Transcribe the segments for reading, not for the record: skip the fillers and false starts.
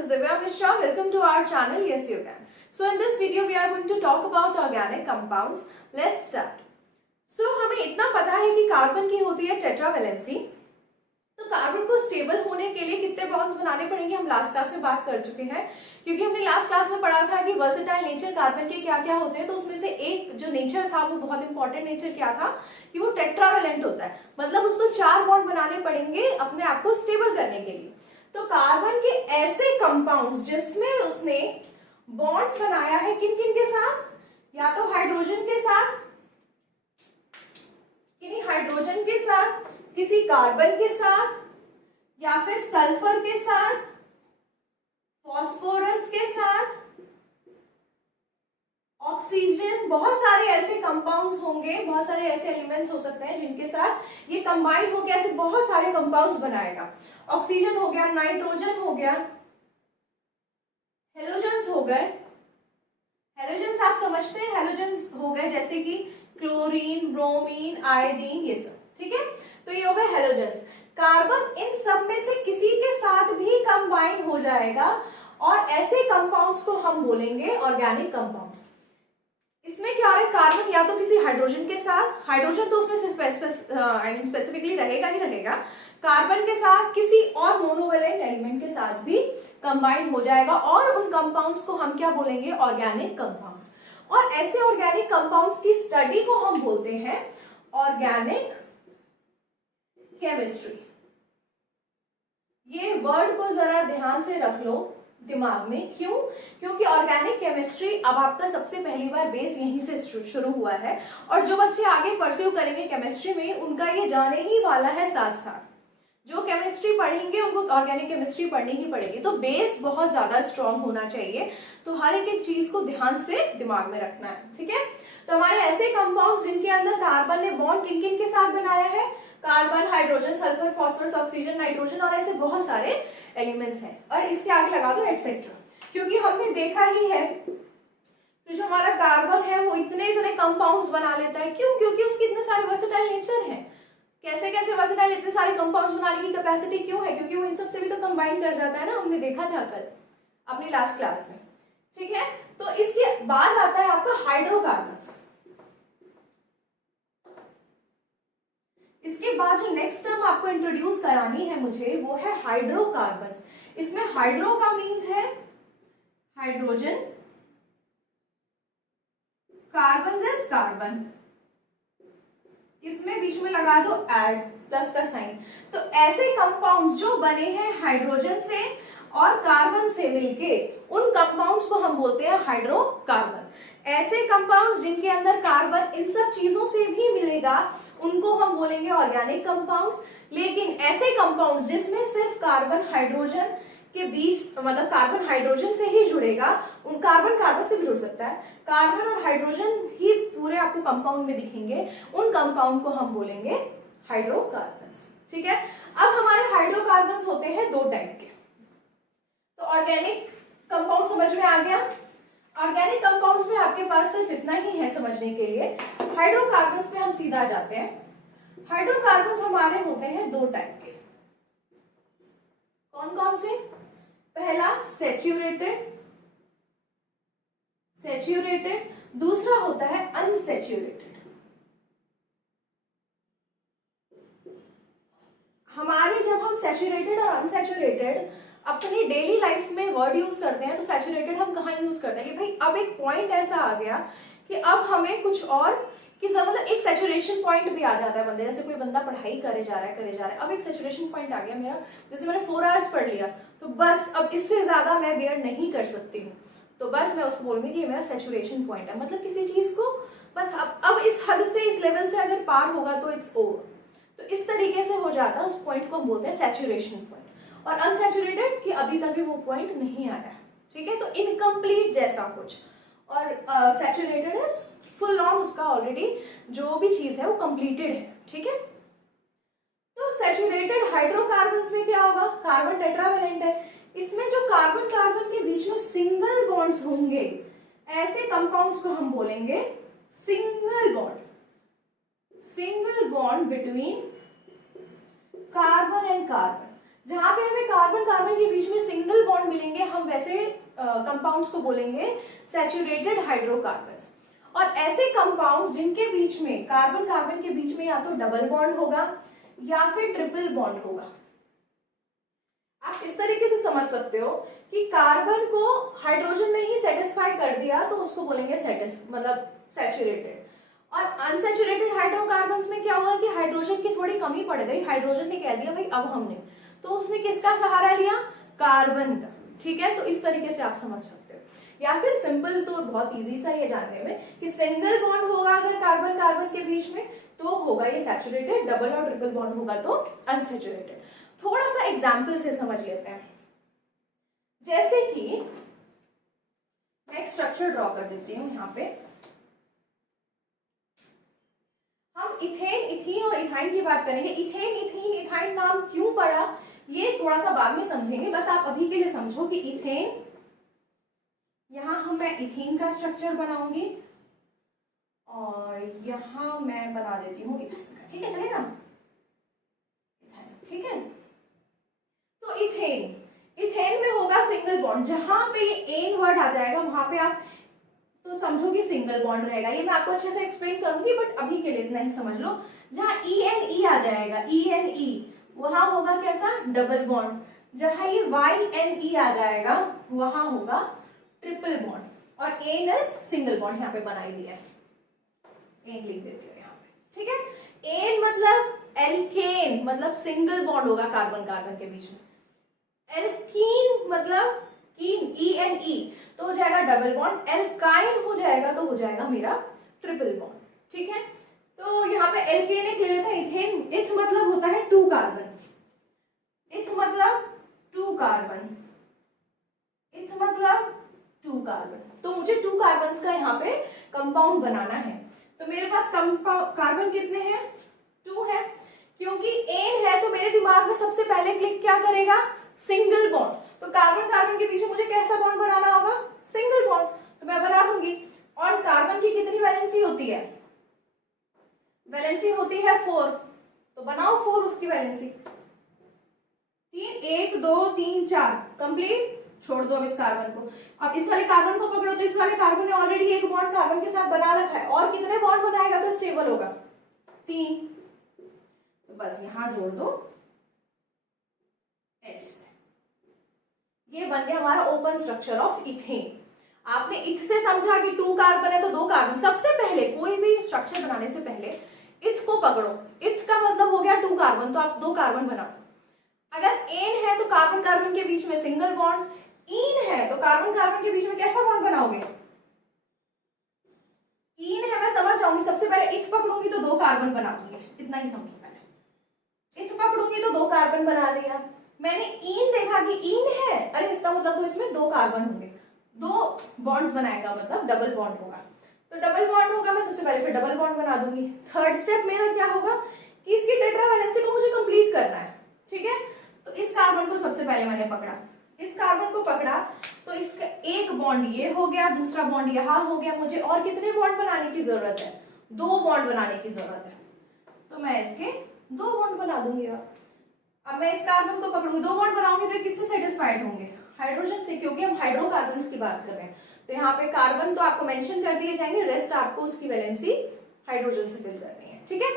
is Divya Mishra. Welcome to our channel. Yes, you can. So in this video, we are going to talk about organic compounds. Let's start. So हमें इतना पता है कि carbon की होती है tetravalency. तो कार्बन को स्टेबल होने के लिए कितने बॉन्ड्स बनाने पड़ेंगे हम लास्ट क्लास में बात कर चुके हैं, क्योंकि हमने लास्ट क्लास में पढ़ा था कि वर्सेटाइल नेचर कार्बन के क्या क्या होते हैं। तो उसमें से एक जो नेचर था वो बहुत इंपॉर्टेंट नेचर क्या था कि वो टेट्रावैलेंट होता है, मतलब उसको 4 बॉन्ड बनाने पड़ेंगे अपने आप को स्टेबल करने के लिए। तो कार्बन के ऐसे कंपाउंड्स जिसमें उसने बॉन्ड्स बनाया है किन किन के साथ, या तो हाइड्रोजन के साथ, किन्हीं हाइड्रोजन के साथ, किसी कार्बन के साथ, या फिर सल्फर के साथ, फॉस्फोरस के साथ, ऑक्सीजन, बहुत सारे ऐसे कंपाउंड्स होंगे, बहुत सारे ऐसे एलिमेंट्स हो सकते हैं जिनके साथ ये कंबाइन होकर ऐसे बहुत सारे कंपाउंड्स बनाएगा। ऑक्सीजन हो गया, नाइट्रोजन हो गया, हेलोजन्स हो गए। हेलोजन्स आप समझते हैं, हेलोजन्स हो गए जैसे कि क्लोरीन, ब्रोमीन, आयोडीन, ये सब, ठीक है। तो ये हो गए हेलोजन्स। कार्बन इन सब में से किसी के साथ भी कंबाइन हो जाएगा और ऐसे कंपाउंड्स को हम बोलेंगे ऑर्गेनिक कंपाउंड्स। इसमें क्या है, कार्बन या तो किसी हाइड्रोजन के साथ, हाइड्रोजन तो उसमें स्पेसिफिकली रहेगा ही रहेगा, कार्बन के साथ, किसी और मोनोवेलेंट एलिमेंट के साथ भी कंबाइन हो जाएगा और उन कंपाउंड्स को हम क्या बोलेंगे, ऑर्गेनिक कंपाउंड्स। और ऐसे ऑर्गेनिक कंपाउंड्स की स्टडी को हम बोलते हैं ऑर्गेनिक केमिस्ट्री। ये वर्ड को जरा ध्यान से रख लो दिमाग में। क्यों? क्योंकि ऑर्गेनिक केमिस्ट्री अब आपका सबसे पहली बार बेस यहीं से शुरू हुआ है, और जो बच्चे आगे परस्यू करेंगे केमिस्ट्री में उनका ये जाने ही वाला है साथ साथ। जो केमिस्ट्री पढ़ेंगे उनको ऑर्गेनिक केमिस्ट्री पढ़नी ही पड़ेगी। तो बेस बहुत ज्यादा स्ट्रांग होना चाहिए, तो हर एक चीज को ध्यान से दिमाग में रखना है, ठीक है। तो हमारे ऐसे कंपाउंड जिनके अंदर कार्बन ने बॉन्ड किन किन के साथ बनाया है, carbon, hydrogen, sulphur, phosphorus, oxygen, nitrogen और ऐसे बहुत सारे एलिमेंट्स हैं। और इसके आगे लगा दो एटसेट्रा, क्योंकि हमने देखा ही है कि जो हमारा कार्बन है वो इतने इतने कंपाउंड्स बना लेता है। क्यों? क्योंकि उसके इतने सारे वर्सेटाइल नेचर हैं। कैसे कैसे वर्सेटाइल इतने सारे कंपाउंड्स बनाने की कैपेसिटी क्यों है? क्योंकि वो इन सब से भी तो कंबाइन कर जाता है ना, हमने देखा था कल अपनी लास्ट क्लास में, ठीक है। तो इसके बाद आता है आपका हाइड्रोकार्बन्स। इसके बाद जो नेक्स्ट टर्म आपको इंट्रोड्यूस करानी है मुझे वो है हाइड्रोकार्बन्स। इसमें हाइड्रो का मीन्स है हाइड्रोजन, कार्बन इज कार्बन, इसमें बीच में लगा दो ऐड प्लस का साइन। तो ऐसे कंपाउंड्स जो बने हैं हाइड्रोजन से और कार्बन से मिलके, उन कंपाउंड्स को हम बोलते हैं हाइड्रोकार्बन। ऐसे कंपाउंड्स जिनके अंदर कार्बन इन सब चीजों से भी मिलेगा उनको हम बोलेंगे ऑर्गेनिक कंपाउंड्स। लेकिन ऐसे कंपाउंड्स जिसमें सिर्फ कार्बन हाइड्रोजन के बीच, मतलब कार्बन हाइड्रोजन से ही जुड़ेगा, उन कार्बन कार्बन से भी जुड़ सकता है, कार्बन और हाइड्रोजन ही पूरे आपको कंपाउंड में दिखेंगे, उन कंपाउंड को हम बोलेंगे हाइड्रोकार्बन्स, ठीक है। अब हमारे हाइड्रोकार्बन्स होते हैं 2 टाइप के। तो ऑर्गेनिक कंपाउंड समझ में आ गया। ऑर्गेनिक कंपाउंड्स में आपके पास सिर्फ इतना ही है समझने के लिए। हाइड्रोकार्बन्स में हम सीधा जाते हैं। हाइड्रोकार्बन्स हमारे होते हैं 2 टाइप के। कौन कौन से? पहला सैचुरेटेड, सैचुरेटेड, दूसरा होता है अनसैचुरेटेड। हमारे जब हम सैचुरेटेड और अनसैचुरेटेड अपनी डेली लाइफ में वर्ड यूज करते हैं, तो सैचुरेटेड हम कहाँ यूज करते हैं कि भाई अब एक पॉइंट ऐसा आ गया कि अब हमें कुछ और कि मतलब एक सैचुरेशन पॉइंट भी आ जाता है बंदे, जैसे कोई बंदा पढ़ाई करे जा रहा है, अब एक सैचुरेशन पॉइंट आ गया मेरा, जैसे मैंने 4 आवर्स पढ़ लिया तो बस अब इससे ज्यादा मैं बेयर नहीं कर सकती हूँ, तो बस मैं उसको बोलूंगी कि ये मेरा सैचुरेशन पॉइंट है। मतलब किसी चीज को बस अब इस हद से, इस लेवल से अगर पार होगा तो इट्स ओवर। तो इस तरीके से हो जाता है, उस पॉइंट को हम बोलते हैं सैचुरेशन पॉइंट। और अनसैचुरेटेड कि अभी तक भी वो पॉइंट नहीं आया, ठीक है। तो इनकम्प्लीट जैसा कुछ, और सैचुरेटेड इज फुल ऑन, उसका ऑलरेडी जो भी चीज है वो कंप्लीटेड है, ठीक है। तो सैचुरेटेड हाइड्रोकार्बन्स में क्या होगा, कार्बन टेट्रावैलेंट है, इसमें जो कार्बन कार्बन के बीच में सिंगल बॉन्ड्स होंगे, ऐसे कंपाउंड्स को हम बोलेंगे single bond. Single bond between carbon and carbon, जहां पे हमें कार्बन कार्बन के बीच में सिंगल बॉन्ड मिलेंगे हम कंपाउंड्स को बोलेंगे सैचुरेटेड हाइड्रोकार्बन्स। और ऐसे कंपाउंड्स जिनके बीच में कार्बन कार्बन के बीच में या तो डबल बॉन्ड होगा या फिर ट्रिपल बॉन्ड होगा। आप इस तरीके से समझ सकते हो कि कार्बन को हाइड्रोजन ने ही सेटिस्फाई कर दिया तो उसको बोलेंगे मतलब सैचुरेटेड। और अनसैचुरेटेड हाइड्रोकार्बन्स में क्या हुआ कि हाइड्रोजन की थोड़ी कमी पड़ गई, हाइड्रोजन ने कह दिया भाई अब हमने, तो उसने किसका सहारा लिया, कार्बन का। ठीक है, तो इस तरीके से आप समझ सकते हो। या फिर सिंपल तो बहुत इजी सा ये जानने में कि सिंगल बॉन्ड होगा अगर कार्बन कार्बन के बीच में तो होगा ये सैचुरेटेड, डबल और ट्रिपल बॉन्ड होगा तो अनसैचुरेटेड। थोड़ा सा एग्जाम्पल से समझ लेते हैं। जैसे कि मैं एक स्ट्रक्चर ड्रॉ कर देती हूँ। यहाँ पे हम इथेन, इथीन और इथाइन की बात करेंगे। इथेन, इथीन, इथाइन नाम क्यों पड़ा ये थोड़ा सा बाद में समझेंगे, बस आप अभी के लिए समझो कि इथेन, यहां मैं इथीन का स्ट्रक्चर बनाऊंगी और यहां मैं बना देती हूँ इथाइन का। ठीक है, चलेगा? इथाइन, ठीक है। तो इथेन, इथेन में होगा सिंगल बॉन्ड। जहां पे ये एन वर्ड आ जाएगा वहां पे आप तो समझो कि सिंगल बॉन्ड रहेगा। ये मैं आपको अच्छे से एक्सप्लेन करूंगी बट अभी के लिए इतना ही समझ लो। जहां ई एन ई आ जाएगा, ई एन ई, वहां होगा कैसा, डबल बॉन्ड। जहां ये वाई एन ई आ जाएगा वहां होगा ट्रिपल बॉन्ड। और एन इज सिंगल बॉन्ड, यहाँ पे बनाई दिया है, एन लिख देती हूँ यहाँ पे। ठीक है, एन मतलब एल्केन, मतलब सिंगल बॉन्ड होगा कार्बन कार्बन के बीच में। एल्कीन मतलब कीन, ई एन ई, तो हो जाएगा डबल बॉन्ड। एल्काइन हो जाएगा तो हो जाएगा मेरा ट्रिपल बॉन्ड। ठीक है, तो यहाँ पे एल्केन एक ले लेते हैं, इथेन। इथ मतलब होता है 2 कार्बन, इथ मतलब 2 कार्बन, इथ मतलब 2 कार्बन। तो मुझे 2 कार्बन का यहाँ पे कंपाउंड बनाना है। तो मेरे पास कार्बन कितने हैं, 2 है। क्योंकि एन है तो मेरे दिमाग में सबसे पहले क्लिक क्या करेगा, सिंगल बॉन्ड। तो कार्बन कार्बन के बीच में मुझे कैसा बॉन्ड बनाना होगा, सिंगल बॉन्ड, तो मैं बना दूंगी। और कार्बन की कितनी वैलेंसी होती है, वैलेंसी होती है 4, तो बनाओ 4 उसकी वैलेंसी। 3, 1 2 3 4 कंप्लीट। छोड़ दो अब इस कार्बन को। अब इस वाले कार्बन को पकड़ो तो इस वाले कार्बन ने ऑलरेडी एक बॉन्ड कार्बन के साथ बना रखा है, और कितने बॉन्ड बनाएगा तो स्टेबल होगा, 3। तो बस यहां जोड़ दो H। ये बन गया हमारा ओपन स्ट्रक्चर ऑफ इथेन। आपने इथ से समझा कि 2 कार्बन है तो 2 कार्बन। सबसे पहले कोई भी स्ट्रक्चर बनाने से पहले इथ को पकड़ो। इथ का मतलब हो गया 2 कार्बन, तो आप 2 कार्बन बना दो। अगर एन है तो कार्बन कार्बन के बीच में सिंगल बॉन्ड, इन है तो कार्बन कार्बन के बीच में कैसा बॉन्ड बनाओगे, इन है मैं समझ जाऊंगी। सबसे पहले इथ पकड़ूंगी तो 2 कार्बन बना दूंगी, इतना ही समझो। पहले इथ पकड़ूंगी तो 2 कार्बन बना दिया। मैंने इन देखा कि इन है, अरे इसका मतलब तो इसमें 2 कार्बन होंगे, 2 बॉन्ड्स बनाएगा मतलब डबल बॉन्ड होगा। तो डबल बॉन्ड होगा, मैं सबसे पहले फिर डबल बॉन्ड बना दूंगी। थर्ड स्टेप मेरा क्या होगा कि इसकी टेट्रा वैलेंसी को मुझे कंप्लीट करना है। ठीक है, तो इस कार्बन को सबसे पहले मैंने पकड़ा, इस कार्बन को पकड़ा तो इसका एक बॉन्ड ये हो गया, दूसरा बॉन्ड यहाँ हो गया। मुझे और कितने बॉन्ड बनाने की जरूरत है, 2 बॉन्ड बनाने की जरूरत है। तो मैं इसके 2 बॉन्ड बना दूंगी। अब मैं इस कार्बन को पकड़ूंगी, 2 बॉन्ड बनाऊंगी तो किससे सेटिस्फाइड होंगे, हाइड्रोजन से, क्योंकि हम हाइड्रोकार्बन्स की बात कर रहे हैं। तो यहाँ पे कार्बन तो आपको मेंशन कर दिए जाएंगे, रेस्ट आपको उसकी वैलेंसी हाइड्रोजन से फिल करनी है। ठीक है,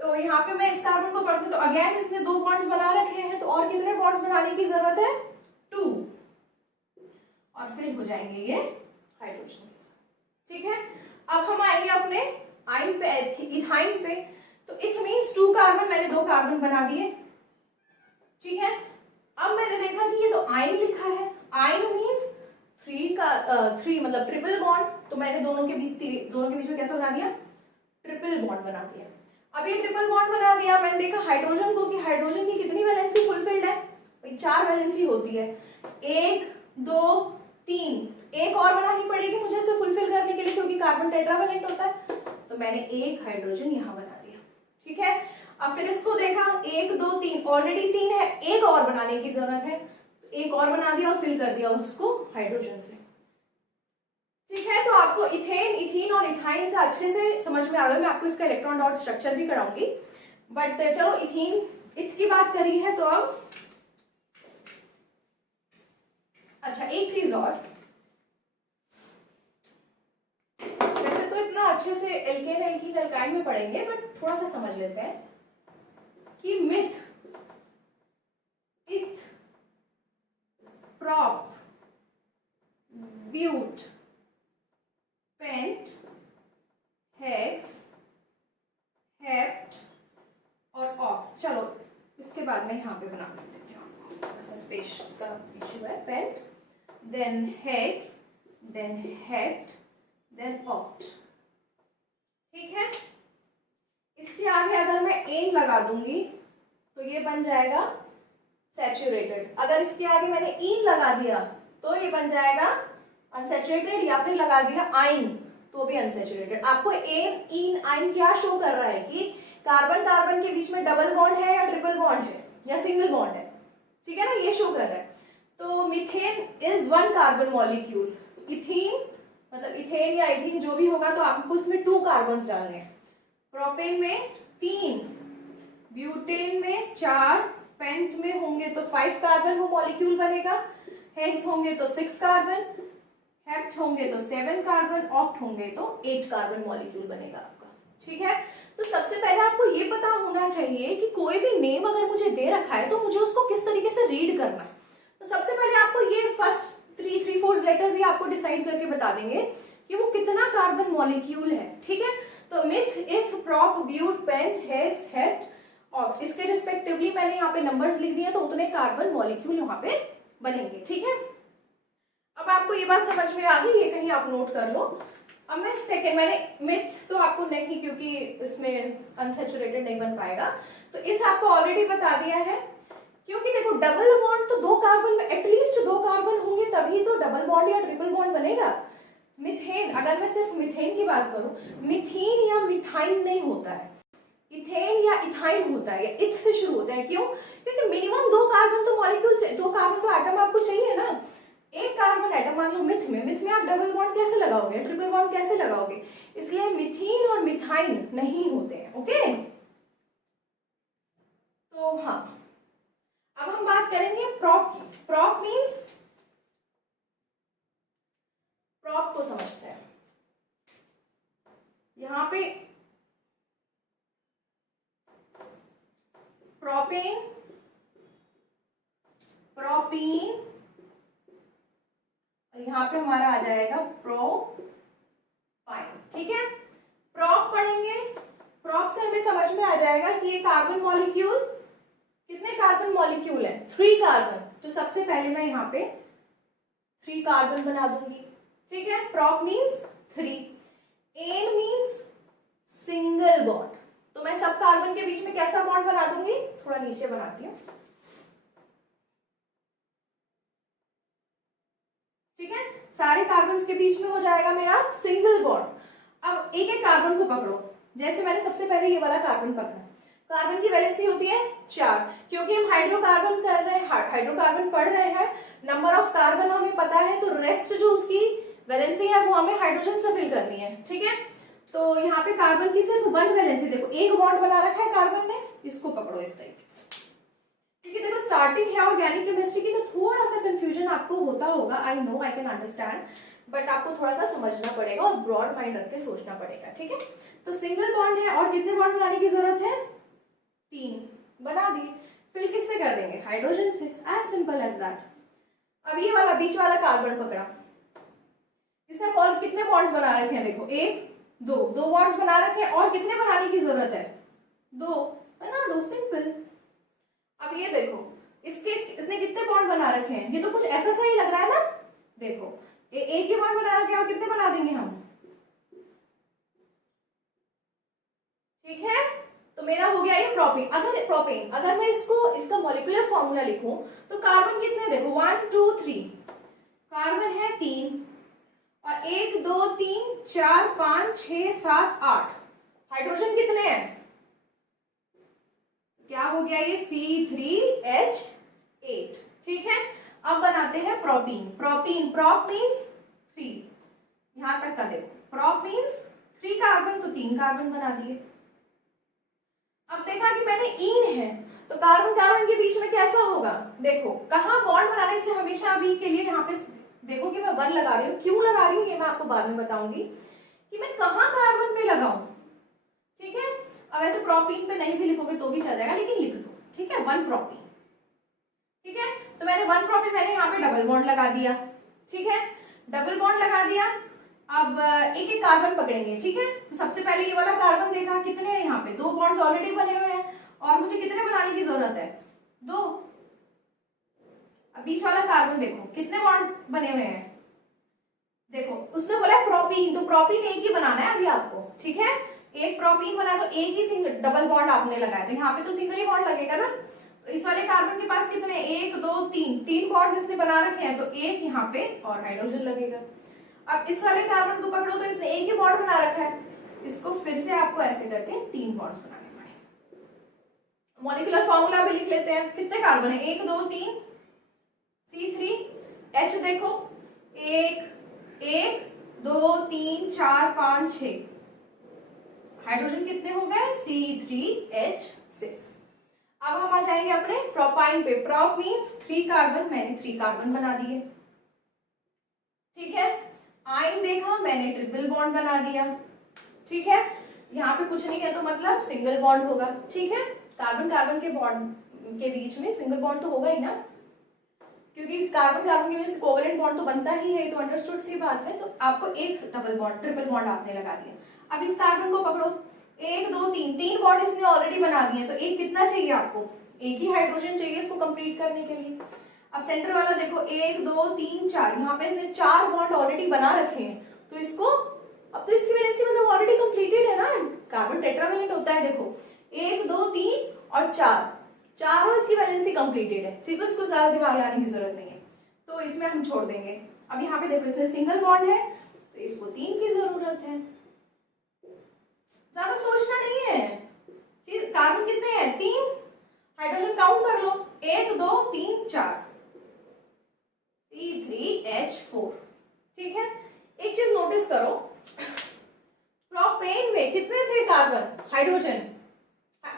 तो यहाँ पे मैं इस कार्बन को पकड़ूंगी तो अगेन इसने 2 बॉन्ड्स बना रखे हैं, तो और कितने बॉन्ड्स बनाने की जरूरत है, 2, और फिर हो जाएंगे ये हाइड्रोजन के साथ। ठीक है, अब हम आएंगे अपने आइन पे, इथाइन पे। तो इथ मीन्स 2 कार्बन, मैंने 2 कार्बन बना दिए। ठीक है, अब मैंने देखा कि ये तो आइन लिखा है, आइन मीन्स 3 मतलब ट्रिपल बॉन्ड, तो मैंने दोनों के बीच में कैसा बना दिया, ट्रिपल बॉन्ड बना दिया। अब ये ट्रिपल बॉन्ड बना दिया, मैंने देखा हाइड्रोजन को कि हाइड्रोजन की कितनी वैलेंसी फुलफिल्ड है, 4 वैलेंसी होती है, 1 2 3, एक और बनानी पड़ेगी मुझे इसे फुलफिल करने के लिए क्योंकि कार्बन टेट्रावैलेंट होता है। तो मैंने एक हाइड्रोजन यहाँ बना दिया। ठीक है, अब फिर इसको देखा 1 2 3, ऑलरेडी 3 है, एक और बनाने की जरूरत है, एक और बना दिया और फिल कर दिया उसको हाइड्रोजन से। ठीक है, तो आपको इथेन, इथीन और इथाइन का अच्छे से समझ में आ गया। मैं आपको इसका इलेक्ट्रॉन डॉट स्ट्रक्चर भी कराऊंगी, बट चलो इथीन इथ की बात करी है तो अब अच्छा एक चीज और, अच्छे से एल्केन एल्कीन एल्काइन में पढ़ेंगे, बट थोड़ा सा समझ लेते हैं कि meth, eth, prop, but, pent, hex, hept और ऑक्ट। चलो इसके बाद में यहाँ पे बना देते हैं, थोड़ा सा स्पेस का इशू है। Pent, then hex, then hept, then oct. ठीक है, इसके आगे अगर मैं एन लगा दूंगी तो ये बन जाएगा सैचुरेटेड। अगर इसके आगे मैंने इन लगा दिया तो ये बन जाएगा अनसैचुरेटेड, या फिर लगा दिया आइन तो भी अनसैचुरेटेड। आपको एन, इन, आइन क्या शो कर रहा है कि कार्बन कार्बन के बीच में डबल बॉन्ड है या ट्रिपल बॉन्ड है या सिंगल बॉन्ड है, ठीक है ना, ये शो कर रहा है। तो methane is one carbon molecule, ethene मतलब इथेन या इथीन जो भी होगा तो आपको उसमें 2 कार्बन डालने हैं। प्रोपेन में 3, ब्यूटेन में 4, पेंट में होंगे तो 5 कार्बन वो मॉलिक्यूल बनेगा, हेक्स होंगे तो 6 कार्बन, हेप्ट होंगे तो 7 कार्बन, ऑक्ट होंगे तो 8 कार्बन मॉलिक्यूल बनेगा आपका। ठीक है, तो सबसे पहले आपको ये पता होना चाहिए कि कोई भी नेम अगर मुझे दे रखा है तो मुझे उसको किस तरीके से रीड करना है। तो सबसे पहले आपको ये फर्स्ट 3-4 लेटर्स ही आपको डिसाइड करके बता देंगे कि वो कितना कार्बन मॉलिक्यूल है। ठीक है, तो meth, eth, prop, but, pent, hex, hept और इसके रिस्पेक्टिवली मैंने यहाँ पे नंबर्स लिख दिए तो उतने कार्बन मॉलिक्यूल यहाँ पे बनेंगे। ठीक है, अब आपको ये बात समझ में आ गई, ये कहीं आप नोट कर लो। अब मैं सेकेंड, मैंने मिथ तो आपको नहीं क्योंकि इसमें अनसैचुरेटेड नहीं बन पाएगा, तो इथ आपको ऑलरेडी बता दिया है क्योंकि देखो डबल बॉन्ड तो 2 कार्बन में एटलीस्ट 2 कार्बन होंगे तभी तो डबल बॉन्ड या ट्रिपल बॉन्ड बनेगा। मिथेन, अगर मैं सिर्फ मिथेन की बात करूं, मिथीन या मिथाइन नहीं होता है, इथेन या इथाइन होता है, या इथ से शुरू होता है। क्यों? क्योंकि मिनिमम 2 कार्बन तो मॉलिक्यूल, 2 कार्बन तो एटम आपको चाहिए ना। एक कार्बन एटम मान लो मिथ में आप डबल बॉन्ड कैसे लगाओगे, ट्रिपल बॉन्ड कैसे लगाओगे, इसलिए मिथीन और मिथाइन नहीं होते हैं। ओके, तो हाँ, अब हम बात करेंगे प्रॉप की। प्रॉप मीन्स, प्रॉप को समझते हैं। यहां पे प्रोपेन, प्रोपीन, और यहां पे हमारा आ जाएगा प्रोपाइन। ठीक है, प्रॉप पढ़ेंगे, प्रॉप से हमें समझ में आ जाएगा कि ये कार्बन मॉलिक्यूल, कितने कार्बन मॉलिक्यूल है, 3 कार्बन। तो सबसे पहले मैं यहाँ पे 3 कार्बन बना दूंगी। ठीक है, prop means 3, ane means single bond, तो मैं सब कार्बन के बीच में कैसा बॉन्ड बना दूंगी, थोड़ा नीचे बनाती हूँ। ठीक है, सारे कार्बन के बीच में हो जाएगा मेरा सिंगल बॉन्ड। अब एक एक कार्बन को पकड़ो, जैसे मैंने सबसे पहले ये वाला कार्बन पकड़ा, कार्बन की वैलेंसी होती है 4, क्योंकि हम हाइड्रोकार्बन कर रहे हैं, हाइड्रोकार्बन पढ़ रहे हैं, नंबर ऑफ कार्बन हमें पता है, तो रेस्ट जो उसकी वैलेंसी है वो हमें हाइड्रोजन से फिल करनी है। ठीक है, तो यहाँ पे कार्बन की सिर्फ 1 वैलेंसी, देखो एक बॉन्ड बना रखा है कार्बन ने, इसको पकड़ो इस तरीके से। ठीक है, देखो स्टार्टिंग है ऑर्गेनिक केमिस्ट्री की, तो थोड़ा सा कंफ्यूजन आपको होता होगा, I know, I can understand, but आपको थोड़ा सा समझना पड़ेगा और ब्रॉड माइंड रख के सोचना पड़ेगा। ठीक है, तो सिंगल बॉन्ड है और कितने बॉन्ड बनाने की जरूरत है, 3 बना दिए, फिल किससे कर देंगे, हाइड्रोजन से, एज सिंपल एज दैट। अब ये वाला बीच वाला कार्बन पकड़ा, इसमें और कितने बॉन्ड्स बना रखे हैं, देखो 1 2 बॉन्ड्स बना रखे हैं, और कितने बनाने की जरूरत है, 2 बना दो, सिंपल। अब ये देखो इसने कितने बॉन्ड बना रखे हैं, ये तो कुछ ऐसा सा ही लग रहा है ना, देखो एक ही बॉन्ड बना रखे हैं और कितने बना देंगे हम। ठीक है, तो मेरा हो गया ये प्रोपेन। अगर मैं इसका मॉलिक्यूलर फॉर्मूला लिखूं तो कार्बन कितने, देखो 1 2 3 कार्बन है 3, और 1 2 3 4 5 6 7 8, हाइड्रोजन कितने हैं, क्या हो गया ये C3H8। ठीक है, अब बनाते हैं प्रोपीन। प्रॉप मीन्स 3, यहां तक का देखो, प्रॉप मीन्स 3 कार्बन, तो 3 कार्बन बना दिए। अब देखा कि मैंने इन है तो कार्बन कार्बन के बीच में कैसा होगा, देखो कहाँ बॉन्ड बनाने से हमेशा अभी के लिए यहाँ पे देखो कि मैं 1 लगा रही हूँ, क्यों लगा रही हूँ ये मैं आपको बाद में बताऊंगी, कि मैं कहाँ कार्बन पे लगाऊं, ठीक है। अब ऐसे प्रोपीन पे नहीं भी लिखोगे तो भी चल जाएगा, लेकिन लिख दो, ठीक है, 1 प्रोपीन, ठीक है। तो मैंने 1 प्रोपीन, मैंने यहाँ पे डबल बॉन्ड लगा दिया, ठीक है, डबल बॉन्ड लगा दिया। अब एक एक कार्बन पकड़ेंगे, ठीक है। तो सबसे पहले ये वाला कार्बन देखा, कितने हैं यहाँ पे, 2 बॉन्ड्स ऑलरेडी बने हुए हैं, और मुझे कितने बनाने की जरूरत है, 2। अब बीच वाला कार्बन देखो कितने बॉन्ड्स बने हुए हैं, देखो उसने बोला है प्रोपीन, तो प्रोपीन एक ही बनाना है अभी आपको, ठीक है। एक प्रोपीन बना तो एक ही सिंगल डबल बॉन्ड आपने लगाया, तो यहाँ पे तो सिंगल ही बॉन्ड लगेगा ना। तो इस वाले कार्बन के पास कितने, 1 2 3 बॉन्ड इसने बना रखे हैं, तो एक यहाँ पे और हाइड्रोजन लगेगा। अब इस वाले कार्बन को पकड़ो तो इसने एक ही बॉन्ड बना रखा है, इसको फिर से आपको ऐसे करके 3 बॉन्ड्स बनाने पड़े। मॉलिक्यूलर फॉर्मूला भी लिख लेते हैं, कितने कार्बन है, 1 2 3 C3H, देखो 1 2 3 4 5 6, हाइड्रोजन कितने हो गए, C3H6। अब हम आ जाएंगे अपने प्रोपाइन पे, प्रोप मीन्स 3 कार्बन, मैंने 3 कार्बन बना दिए, ठीक है। आइन देखा, मैंने ट्रिपल बॉन्ड बना दिया, ठीक है। यहाँ पे कुछ नहीं है तो मतलब सिंगल बॉन्ड होगा, ठीक है। कार्बन कार्बन के बॉन्ड के बीच में सिंगल बॉन्ड तो होगा ही ना, क्योंकि इस कार्बन कार्बन के बीच में कोवेलेंट बॉन्ड तो बनता ही है, तो अंडरस्टूड सी बात है। तो आपको एक डबल बॉन्ड ट्रिपल बॉन्ड आपने लगा दिया। अब इस कार्बन को पकड़ो, 1 2 3 बॉन्ड इसने ऑलरेडी बना दिए, तो एक कितना चाहिए आपको, एक ही हाइड्रोजन चाहिए इसको कंप्लीट करने के लिए। अब सेंटर वाला देखो 1 2 3 4, यहाँ पे इसने 4 बॉन्ड ऑलरेडी बना रखे हैं, तो इसको अब तो इसकी वैलेंसी मतलब ऑलरेडी कंप्लीटेड है ना, कार्बन टेट्रावेलेंट होता है, देखो 1 2 3 और 4, चारों इसकी वैलेंसी कंप्लीटेड है, ठीक है। इसको ज्यादा दिमाग लगाने की जरूरत नहीं है, तो इसमें हम छोड़ देंगे। अब यहाँ पे देखो इसमें सिंगल बॉन्ड है, तो इसको 3 की जरूरत है, ज्यादा सोचना नहीं है। चीज कार्बन कितने हैं, 3, हाइड्रोजन काउंट कर लो, 1 2 3 4, C3H4, ठीक है। एक चीज नोटिस करो, प्रोपेन में कितने थे कार्बन, हाइड्रोजन,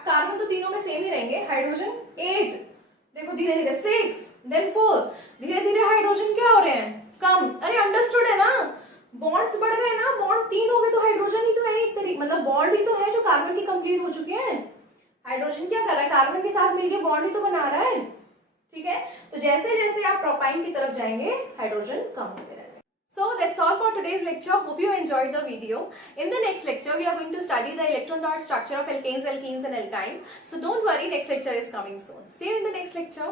कार्बन तो तीनों में सेम ही रहेंगे, हाइड्रोजन 8, देखो धीरे धीरे 6 देन 4, धीरे धीरे हाइड्रोजन क्या हो रहे हैं, कम। अरे अंडरस्टूड है ना, बॉन्ड्स बढ़ गए ना, बॉन्ड 3 हो गए तो हाइड्रोजन ही तो है एक तरीके, मतलब बॉन्ड ही तो है जो कार्बन की कंप्लीट हो चुके हैं। हाइड्रोजन क्या कर रहा है, कार्बन के साथ मिलकर बॉन्ड ही तो बना रहा है, ठीक है। तो जैसे जैसे आप प्रोपाइन की तरफ जाएंगे हाइड्रोजन कम होते रहते हैं। So that's all for today's lecture. Hope you enjoyed the video. In the next lecture, we are going to study the electron dot structure of alkanes, alkenes and alkyne. So don't worry, next lecture is coming soon. See you in the next lecture.